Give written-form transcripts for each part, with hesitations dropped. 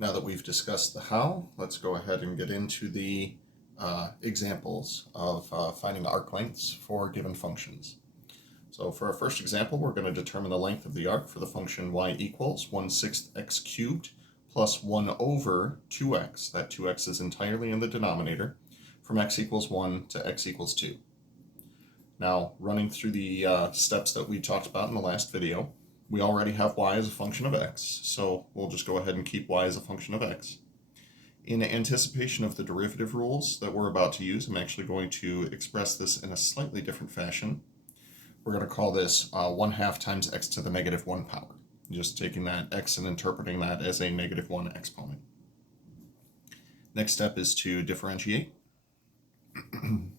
Now that we've discussed the how, let's go ahead and get into the examples of finding arc lengths for given functions. So for our first example, we're going to determine the length of the arc for the function y equals 1/6 x cubed plus 1 over 2x. That 2x is entirely in the denominator, from x equals 1 to x equals 2. Now, running through the steps that we talked about in the last video, we already have y as a function of x, so we'll just go ahead and keep y as a function of x. In anticipation of the derivative rules that we're about to use, I'm actually going to express this in a slightly different fashion. We're going to call this 1/2 times x to the negative 1 power, just taking that x and interpreting that as a negative 1 exponent. Next step is to differentiate. And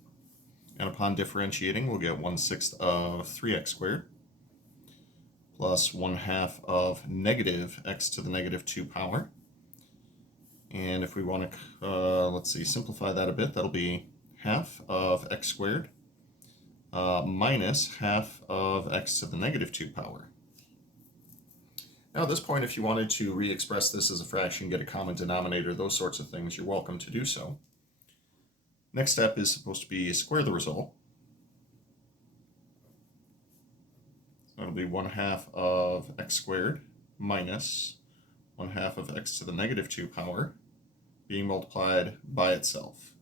upon differentiating, we'll get 1/6 of 3x squared plus 1/2 of negative x to the negative 2 power. And if we want to, simplify that a bit, that'll be half of x squared minus half of x to the negative 2 power. Now at this point, if you wanted to re-express this as a fraction, get a common denominator, those sorts of things, you're welcome to do so. Next step is supposed to be square the result. So it'll be 1/2 of x squared minus 1/2 of x to the negative 2 power being multiplied by itself.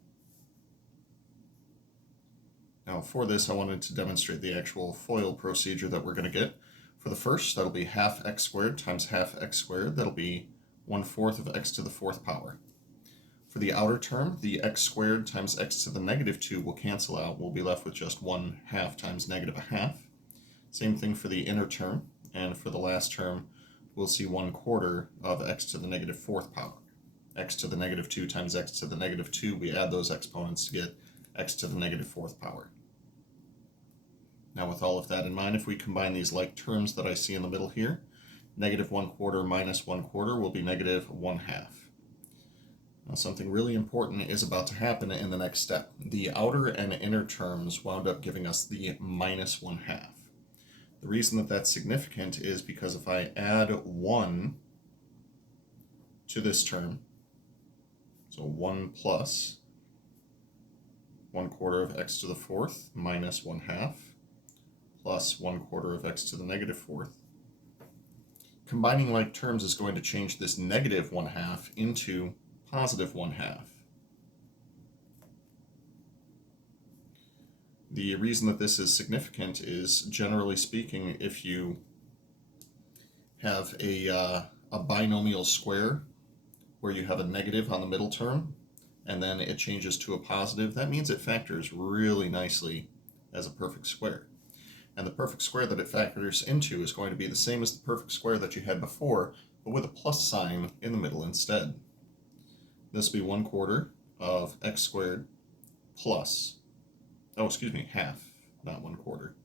Now for this, I wanted to demonstrate the actual FOIL procedure that we're going to get. For the first, that'll be half x squared times half x squared. That'll be 1/4 of x to the 4th power. For the outer term, the x squared times x to the negative 2 will cancel out. We'll be left with just 1/2 times negative 1/2. Same thing for the inner term, and for the last term, we'll see 1/4 of x to the negative 4th power. X to the negative 2 times x to the negative 2, we add those exponents to get x to the negative 4th power. Now with all of that in mind, if we combine these like terms that I see in the middle here, negative 1/4 minus 1/4 will be negative 1/2. Now something really important is about to happen in the next step. The outer and inner terms wound up giving us the minus 1/2. The reason that that's significant is because if I add 1 to this term, so 1 plus 1/4 of x to the 4th minus 1/2 plus 1/4 of x to the negative 4th, combining like terms is going to change this negative 1/2 into positive 1/2. The reason that this is significant is, generally speaking, if you have a binomial square where you have a negative on the middle term and then it changes to a positive, that means it factors really nicely as a perfect square. And the perfect square that it factors into is going to be the same as the perfect square that you had before, but with a plus sign in the middle instead. This will be 1/4 of x squared plus, half, not 1/4.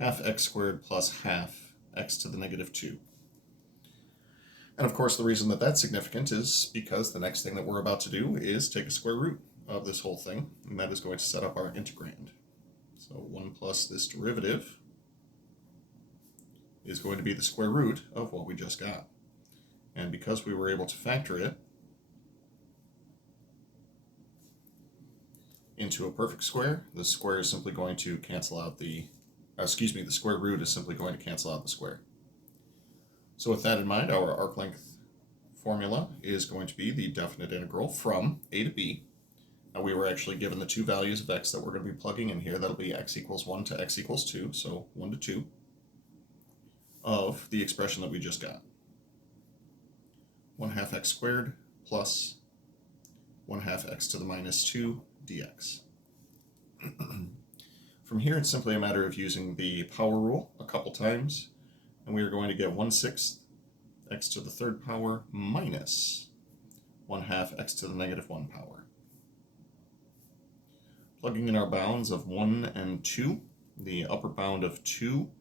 Half x squared plus half x to the negative 2. And of course the reason that that's significant is because the next thing that we're about to do is take a square root of this whole thing, and that is going to set up our integrand. So 1 plus this derivative is going to be the square root of what we just got. And because we were able to factor it into a perfect square, the square is simply going to cancel out the square root is simply going to cancel out the square. So with that in mind, our arc length formula is going to be the definite integral from a to b. Now we were actually given the two values of x that we're going to be plugging in here. That'll be x equals 1 to x equals 2, so 1 to 2, of the expression that we just got. 1/2 x squared plus 1/2 x to the minus 2 dx. From here, it's simply a matter of using the power rule a couple times, and we are going to get 1/6 x to the 3rd power minus 1/2 x to the negative 1 power. Plugging in our bounds of 1 and 2, the upper bound of 2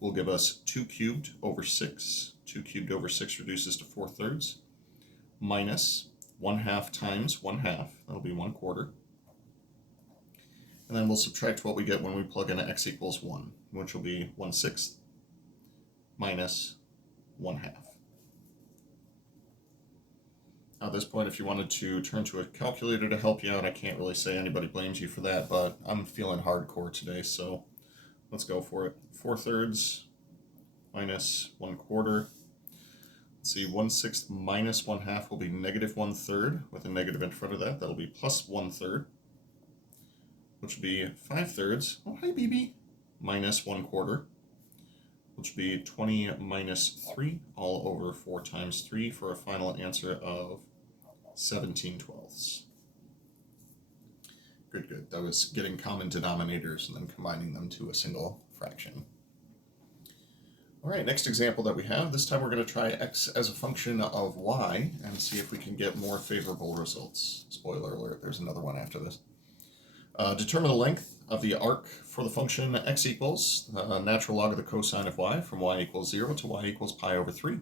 will give us 2 cubed over 6. 2 cubed over 6 reduces to 4/3, minus 1/2 times 1/2, that'll be 1/4. And then we'll subtract what we get when we plug in x equals 1, which will be 1/6 minus 1/2. At this point, if you wanted to turn to a calculator to help you out, I can't really say anybody blames you for that, but I'm feeling hardcore today, so let's go for it. 4/3 minus 1/4. Let's see, 1/6 minus 1/2 will be negative 1/3. With a negative in front of that, that'll be plus 1/3, which would be 5/3. Oh, hi, BB. Minus 1/4, which would be 20 minus 3, all over 4 times 3 for a final answer of 17/12. Good, good. That was getting common denominators and then combining them to a single fraction. All right, next example that we have, this time we're going to try x as a function of y and see if we can get more favorable results. Spoiler alert, there's another one after this. Determine the length of the arc for the function x equals natural log of the cosine of y from y equals 0 to y equals pi over 3.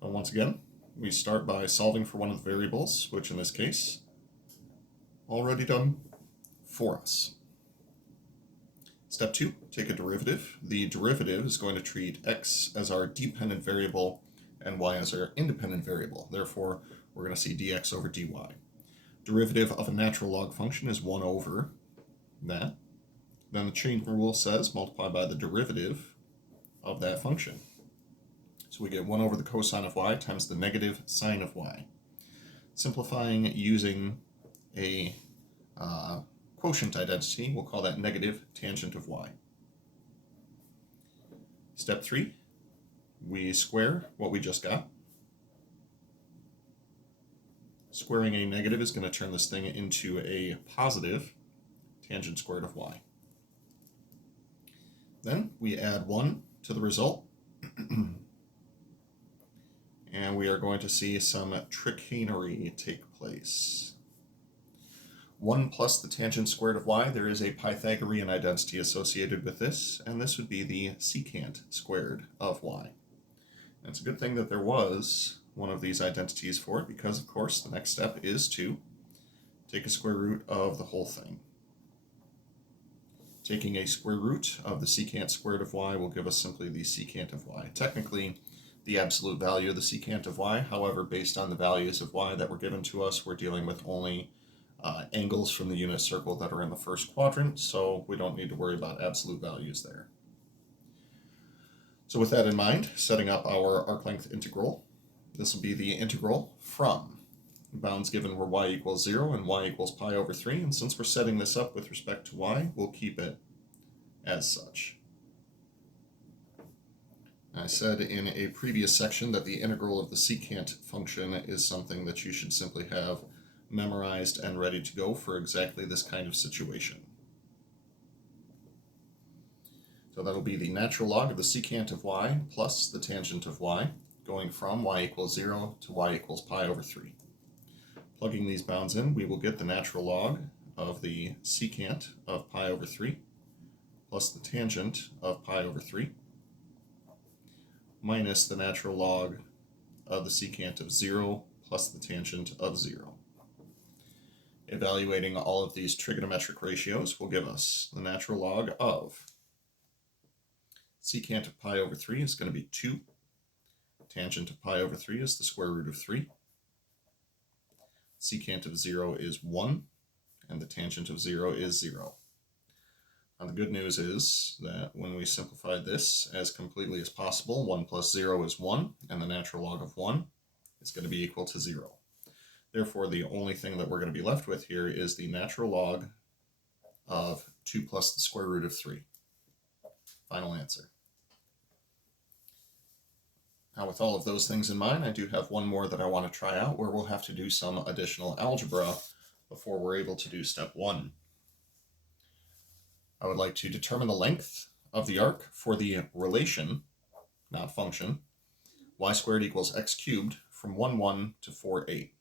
Once again, we start by solving for one of the variables, which in this case, already done for us. Step 2, take a derivative. The derivative is going to treat x as our dependent variable and y as our independent variable. Therefore, we're going to see dx over dy. Derivative of a natural log function is 1 over that. Then the chain rule says multiply by the derivative of that function. So we get 1 over the cosine of y times the negative sine of y. Simplifying using a quotient identity, we'll call that negative tangent of y. Step 3, we square what we just got. Squaring a negative is going to turn this thing into a positive tangent squared of y. Then we add 1 to the result, and we are going to see some chicanery take place. 1 plus the tangent squared of y, there is a Pythagorean identity associated with this, and this would be the secant squared of y. And it's a good thing that there was one of these identities for it, because of course the next step is to take a square root of the whole thing. Taking a square root of the secant squared of y will give us simply the secant of y. Technically, the absolute value of the secant of y, however, based on the values of y that were given to us, we're dealing with only angles from the unit circle that are in the first quadrant, so we don't need to worry about absolute values there. So with that in mind, setting up our arc length integral, this will be the integral from bounds given were y equals 0 and y equals pi over 3, and since we're setting this up with respect to y, we'll keep it as such. I said in a previous section that the integral of the secant function is something that you should simply have memorized and ready to go for exactly this kind of situation. So that'll be the natural log of the secant of y plus the tangent of y, going from y equals 0 to y equals pi over 3. Plugging these bounds in, we will get the natural log of the secant of pi over 3 plus the tangent of pi over 3 minus the natural log of the secant of 0 plus the tangent of 0. Evaluating all of these trigonometric ratios will give us the natural log of secant of pi over 3 is going to be 2. Tangent of pi over 3 is the square root of 3. Secant of 0 is 1, and the tangent of 0 is 0. Now the good news is that when we simplify this as completely as possible, 1 plus 0 is 1, and the natural log of 1 is going to be equal to 0. Therefore, the only thing that we're going to be left with here is the natural log of 2 plus the square root of 3. Final answer. Now, with all of those things in mind, I do have one more that I want to try out where we'll have to do some additional algebra before we're able to do step 1. I would like to determine the length of the arc for the relation, not function, y squared equals x cubed from 1, 1 to 4, 8.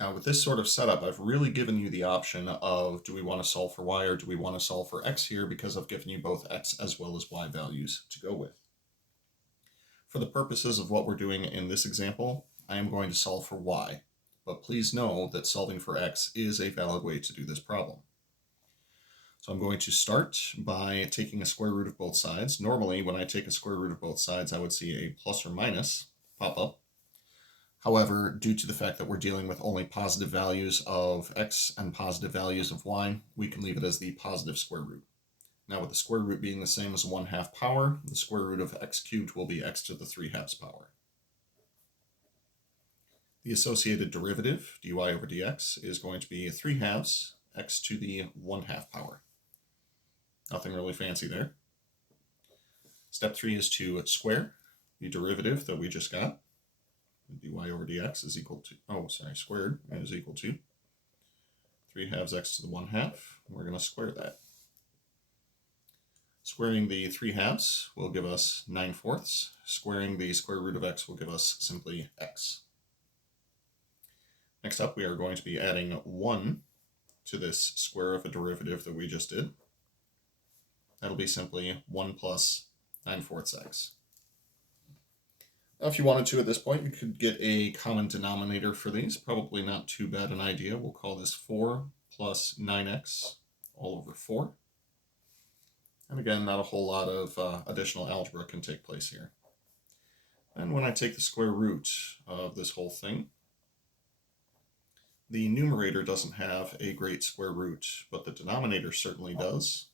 Now, with this sort of setup, I've really given you the option of do we want to solve for y or do we want to solve for x here, because I've given you both x as well as y values to go with. For the purposes of what we're doing in this example, I am going to solve for y, but please know that solving for x is a valid way to do this problem. So I'm going to start by taking a square root of both sides. Normally, when I take a square root of both sides, I would see a plus or minus pop up. However, due to the fact that we're dealing with only positive values of x and positive values of y, we can leave it as the positive square root. Now, with the square root being the same as 1/2 power, the square root of x cubed will be x to the 3/2 power. The associated derivative, dy over dx, is going to be 3/2 x to the 1/2 power. Nothing really fancy there. Step 3 is to square the derivative that we just got. Dy over dx is equal to, squared is equal to 3/2 x to the 1/2. We're going to square that. Squaring the 3/2 will give us 9/4. Squaring the square root of x will give us simply x. Next up, we are going to be adding 1 to this square of a derivative that we just did. That'll be simply 1 plus 9/4 x. Now, if you wanted to at this point, you could get a common denominator for these. Probably not too bad an idea. We'll call this 4 plus 9x all over 4. And again, not a whole lot of additional algebra can take place here. And when I take the square root of this whole thing, the numerator doesn't have a great square root, but the denominator certainly does.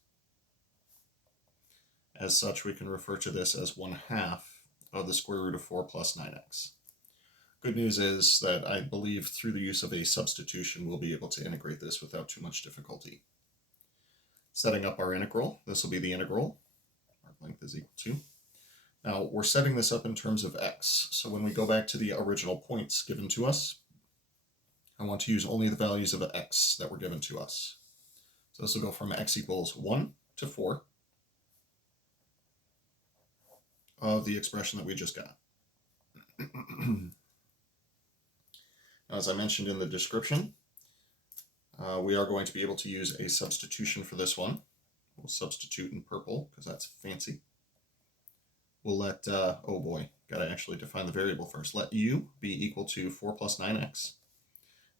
As such, we can refer to this as 1/2 of the square root of 4 plus 9x. Good news is that I believe through the use of a substitution, we'll be able to integrate this without too much difficulty. Setting up our integral, this will be the integral. Arc length is equal to. Now, we're setting this up in terms of x. So when we go back to the original points given to us, I want to use only the values of x that were given to us. So this will go from x equals 1 to 4 of the expression that we just got. Now, as I mentioned in the description, we are going to be able to use a substitution for this one. We'll substitute in purple because that's fancy. We'll let, oh boy, gotta actually define the variable first. Let u be equal to 4 plus 9x.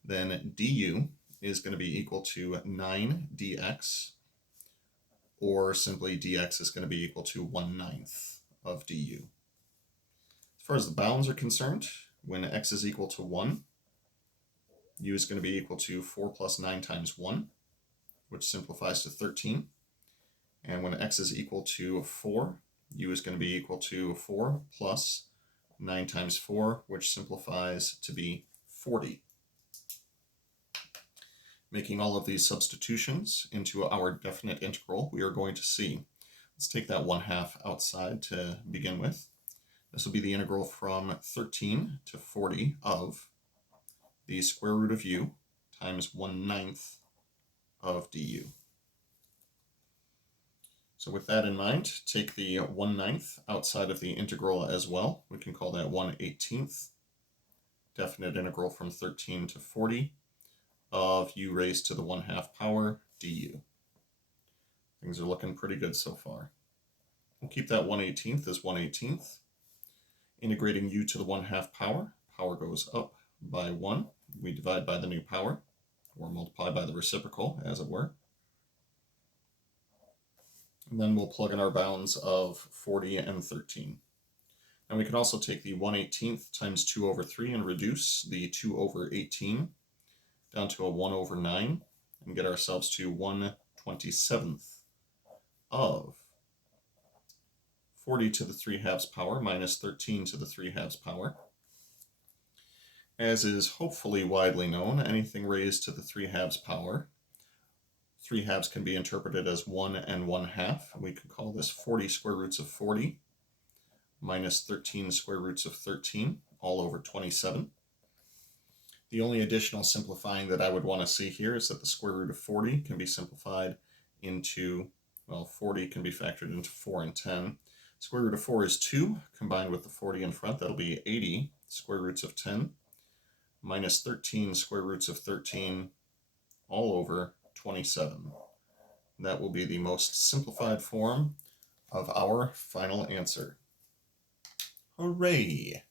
Then du is going to be equal to 9 dx, or simply dx is going to be equal to 1/9 of du. As far as the bounds are concerned, when x is equal to 1, u is going to be equal to 4 plus 9 times 1, which simplifies to 13. And when x is equal to 4, u is going to be equal to 4 plus 9 times 4, which simplifies to be 40. Making all of these substitutions into our definite integral, we are going to see. Let's take that 1/2 outside to begin with. This will be the integral from 13 to 40 of the square root of u times 1/9 of du. So with that in mind, take the 1/9 outside of the integral as well. We can call that 1/18. Definite integral from 13 to 40 of u raised to the 1/2 power du. Things are looking pretty good so far. We'll keep that 1/18 as 1/18. Integrating u to the 1/2 power, power goes up by 1. We divide by the new power, or multiply by the reciprocal, as it were. And then we'll plug in our bounds of 40 and 13. And we can also take the 1/18 times 2 over 3 and reduce the 2 over 18 down to a 1 over 9 and get ourselves to 1/27 of 40 to the 3/2 power minus 13 to the 3/2 power. As is hopefully widely known, anything raised to the 3/2 power, 3/2 can be interpreted as 1 and 1/2. We could call this 40 square roots of 40 minus 13 square roots of 13 all over 27. The only additional simplifying that I would want to see here is that the square root of 40 can be simplified into, well, 40 can be factored into 4 and 10. Square root of 4 is 2, combined with the 40 in front, that'll be 80 square roots of 10, minus 13 square roots of 13, all over 27. That will be the most simplified form of our final answer. Hooray!